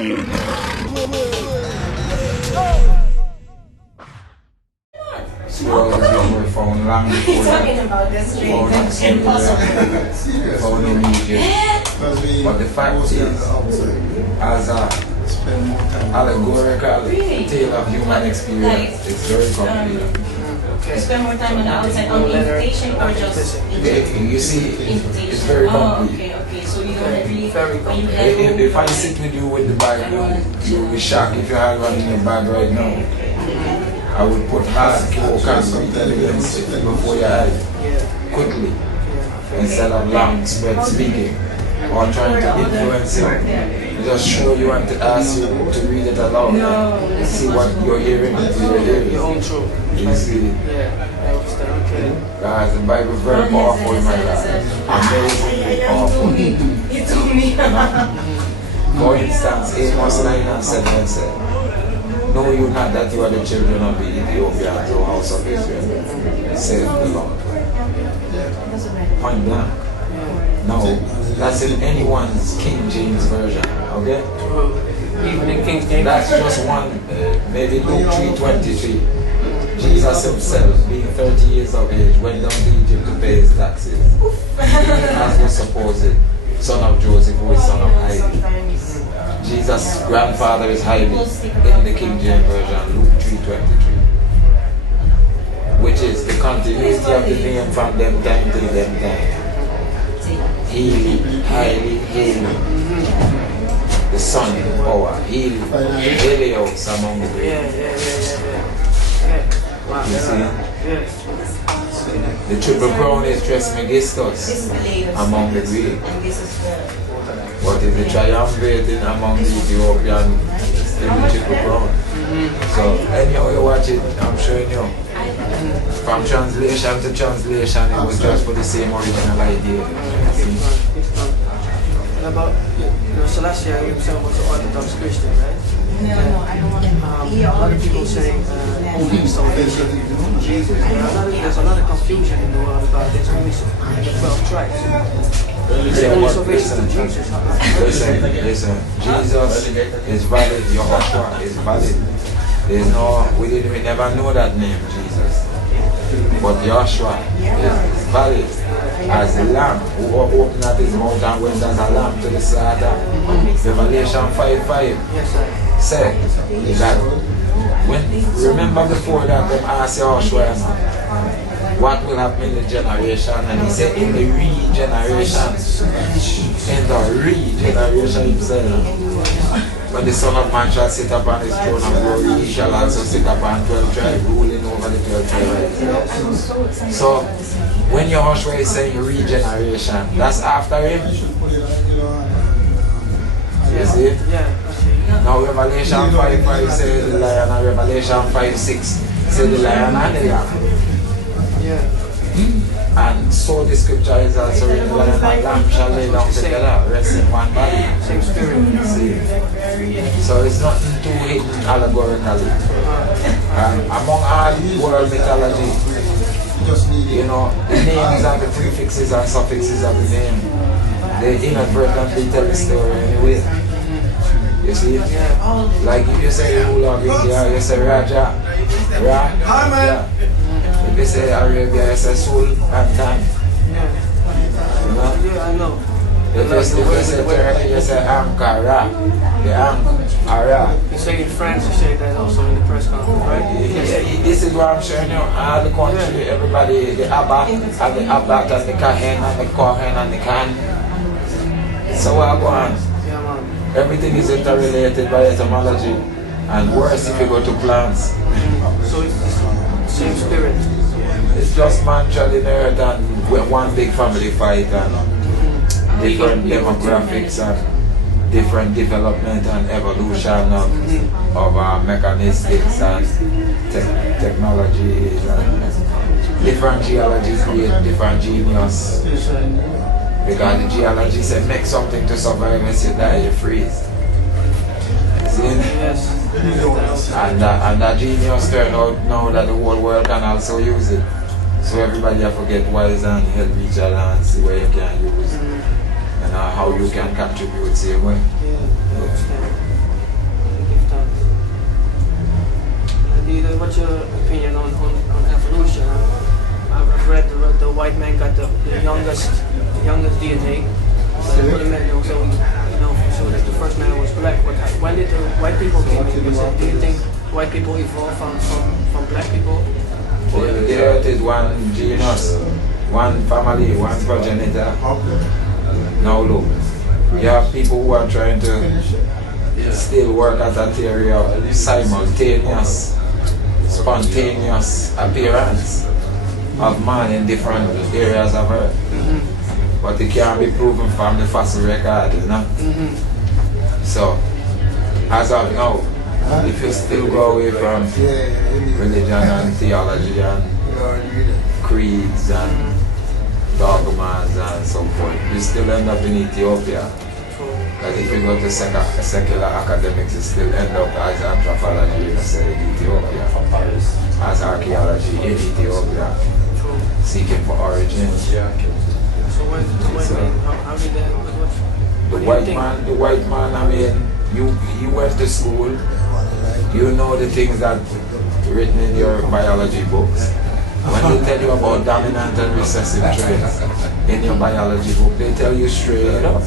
Were found long before He's talking about this straight. Impossible. Found in Egypt. But the fact is, as a allegorical tale of human experience, it's very complete. You spend more time on the outside on invitation or just You see, it's very complete. Okay. So you don't really If I sit with you with the Bible, you'll be shocked if you had one in your bag right now. I would put hardcore intelligence before your eyes, quickly, instead of long spread speaking or trying to influence you. Just show you and to ask you to read it aloud. See what you're hearing into your ears. Your own truth. You see? Yeah, I understand. Okay. Guys, the Bible is very powerful, my God. Amazingly powerful. You told me. For instance, Amos 9 and 7 said, "Know you not that you are the children of the Ethiopians, O house of Israel, saith the Lord." Point blank. No, that's in anyone's King James version, okay? Even in King James. That's just one, maybe Luke 3:23. Jesus himself, being 30 years of age, went down to Egypt to pay his taxes. As was supposed, son of Joseph, who is son of Heli. Jesus' grandfather is Heli in the King James version, Luke 3:23. Which is the continuity of the name from them time till them time. Heli, the son in power, Helios among the great. Wow. You see? The triple crown is Trismegistus among the Greek. What is the triumvirate among the Ethiopian is the triple crown. So anyhow you watch it, I'm showing you. From translation to translation, it was just for the same original idea. And about Celestia himself was an Orthodox Christian, right? No, I don't want to. A lot of people say only salvation in Jesus. There's a lot of confusion in the world about this. Only the 12 tribes. Only salvation to Jesus. Listen. Jesus is valid. Yehoshua is valid. We never know that name, Jesus. But Joshua is valid as the lamb who opened up his mouth and went as a lamb to the slaughter. Revelation 5:5 said that remember before that them asked Joshua what will happen in the generation, and he said in the regeneration. In the regeneration himself. When the Son of Man shall sit upon his throne of glory, he shall also sit upon 12 tribes, ruling over the 12 tribes. So, when Yahushua is saying regeneration, that's after him. You see? Now, Revelation 5:5 says the lion, and Revelation 5:6 says the lion and the lamb. And so the scripture is also written, the lion and lamb shall lay down together, rest in one body. Same spirit. See? So it's nothing too hidden allegorically. Among all world mythology, you know, the names and the prefixes and suffixes of the name, they inadvertently tell the story anyway. You see? Like if you say ruler of India, you say Raja. Raja. If you say Arabia, you say Sultan. You know? Yeah, I know. If you say Turkey, you say Ankara. The Ankara. You say in France, you say that also in the press conference, right? This is what I'm showing you. All the country, everybody, the Abba, and the Abbat, and the Kahen, and the Kohen, and the Khan. So what go on? Yeah, man. Everything is interrelated by etymology. And worse if you go to plants. So it's the same spirit. It's just man treading the earth and one big family fight and different demographics and different development and evolution of mechanistics and technologies and different geology create different genius. Because the geology said make something to survive, and you die, you freeze. See? Yes. And that genius turned out now that the whole world can also use it. So everybody have to get wise and help each other and see where you can use and how you can contribute same way. Yeah. youngest DNA. So the man, so that the first man was black. But when did the white people came in? Do you think white people evolved from black people? The earth is one genus, one family, one progenitor. Now look, you have people who are trying to still work at a theory of simultaneous, spontaneous appearance of man in different areas of earth. But it can't be proven from the fossil record, you know? So, as of now, if you still go away from religion and theology and creeds and dogmas and so forth, you still end up in Ethiopia. But if you go to secular academics, you still end up as anthropology in Ethiopia, as archaeology in Ethiopia, seeking for origins. So how did that? The white man, I mean, you went to school, you know the things that written in your biology books. When they tell you about dominant and recessive traits in your biology book, they tell you straight up.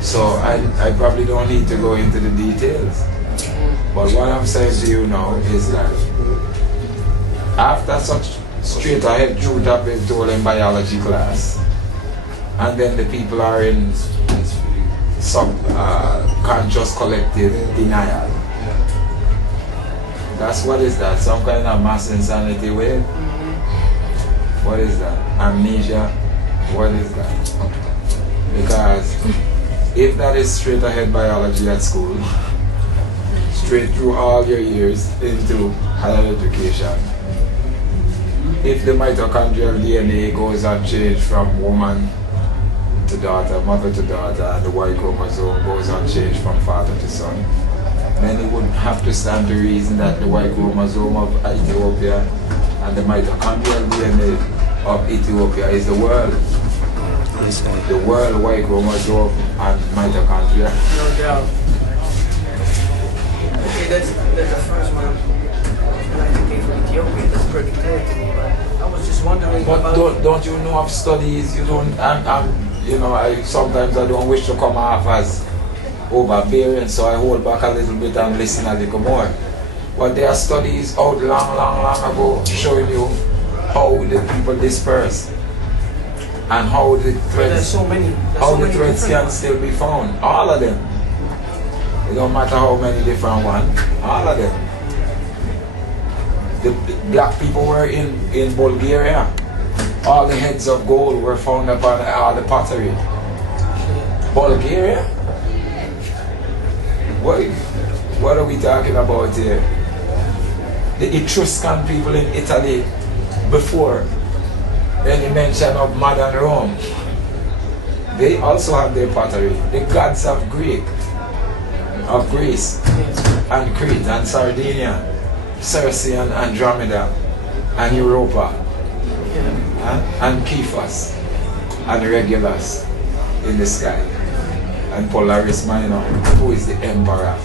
So I probably don't need to go into the details. But what I'm saying to you now is that after such straight ahead truth have been told in biology class, and then the people are in some conscious collective denial. That's what is that? Some kind of mass insanity wave? What is that? Amnesia? What is that? Because if that is straight ahead biology at school, straight through all your years into higher education, if the mitochondrial DNA goes unchanged from woman to daughter, mother to daughter, and the Y chromosome goes unchanged from father to son, then it would have to stand to reason that the Y chromosome of Ethiopia and the mitochondrial DNA of Ethiopia is the world. The world Y chromosome and mitochondria. No doubt. Okay, that's the first one. Like the case from Ethiopia, that's pretty clear to me. But I was just wondering but about. Don't you know of studies? You don't. I sometimes I don't wish to come off as overbearing, so I hold back a little bit and listen a little more. But there are studies out long ago showing you how the people disperse and how the threads, threads can still be found. All of them. It don't matter how many different ones. All of them. The black people were in Bulgaria. All the heads of gold were found upon all the pottery. Bulgaria? What are we talking about here? The Etruscan people in Italy before any mention of modern Rome. They also have their pottery. The gods of Greece and Crete and Sardinia, Circe and Andromeda and Europa and Cephas and Regulus in the sky and Polaris Minor, who is the emperor,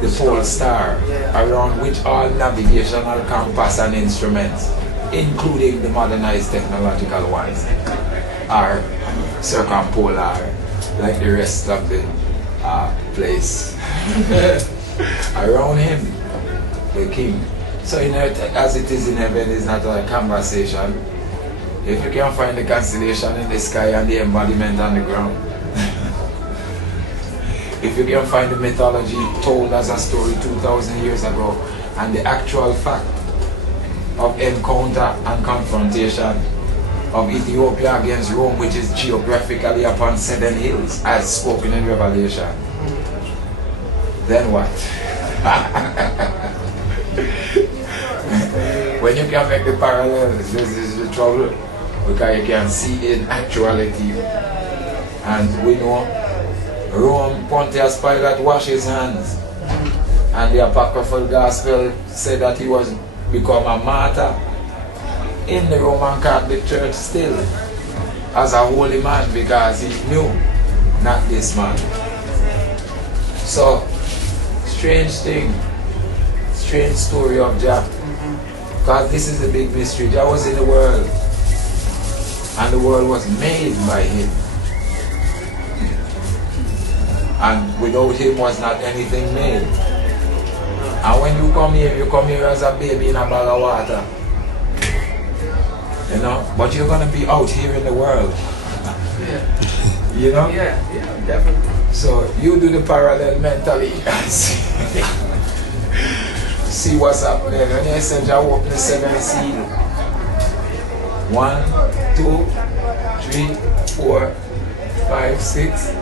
the pole star around which all navigational compass and instruments, including the modernized technological ones, are circumpolar like the rest of the place. Around him, the king. So in earth, as it is in heaven, is not a conversation. If you can find the constellation in the sky and the embodiment on the ground, if you can find the mythology told as a story 2,000 years ago, and the actual fact of encounter and confrontation of Ethiopia against Rome, which is geographically upon 7 hills, as spoken in Revelation, then what? When you can make the parallels, this is the trouble, because you can see in actuality. And we know Rome, Pontius Pilate washed his hands, and the apocryphal gospel said that he was become a martyr in the Roman Catholic Church still as a holy man, because he knew not this man. So strange thing, strange story of Jah, because this is a big mystery. Jah was in the world And the world was made by him. And without him was not anything made. And when you come here as a baby in a bag of water. You know? But you're going to be out here in the world. Yeah. You know? Yeah, definitely. So you do the parallel mentally. See what's happening. When you say Jah open the 7th seal. 1, 2, 3, 4, 5, 6.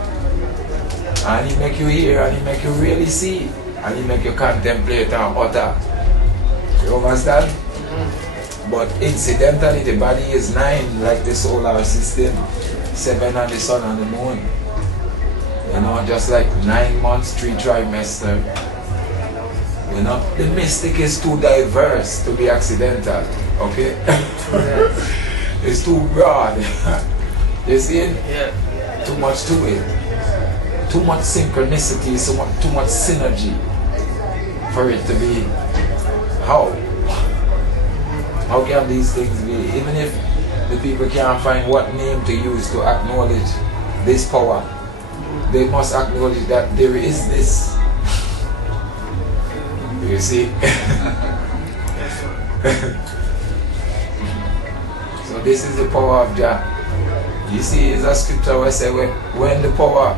And he make you hear and he make you really see. And he make you contemplate and utter. You understand? But incidentally the body is 9 like the solar system. 7 on the sun and the moon. You know, just like 9 months, 3 trimesters. You know, the mystic is too diverse to be accidental. Okay? It's too broad. You see it? Yeah. Too much to it. Too much synchronicity, too much synergy for it to be. How? How can these things be? Even if the people can't find what name to use to acknowledge this power, they must acknowledge that there is this. You see? So this is the power of Jah. You see, it's a scripture where say when the power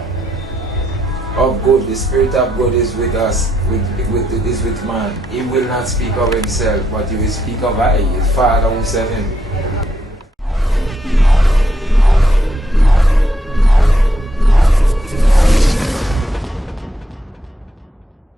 of good, the spirit of God is with us, is with man, he will not speak of himself, but he will speak of I, his Father who sent him.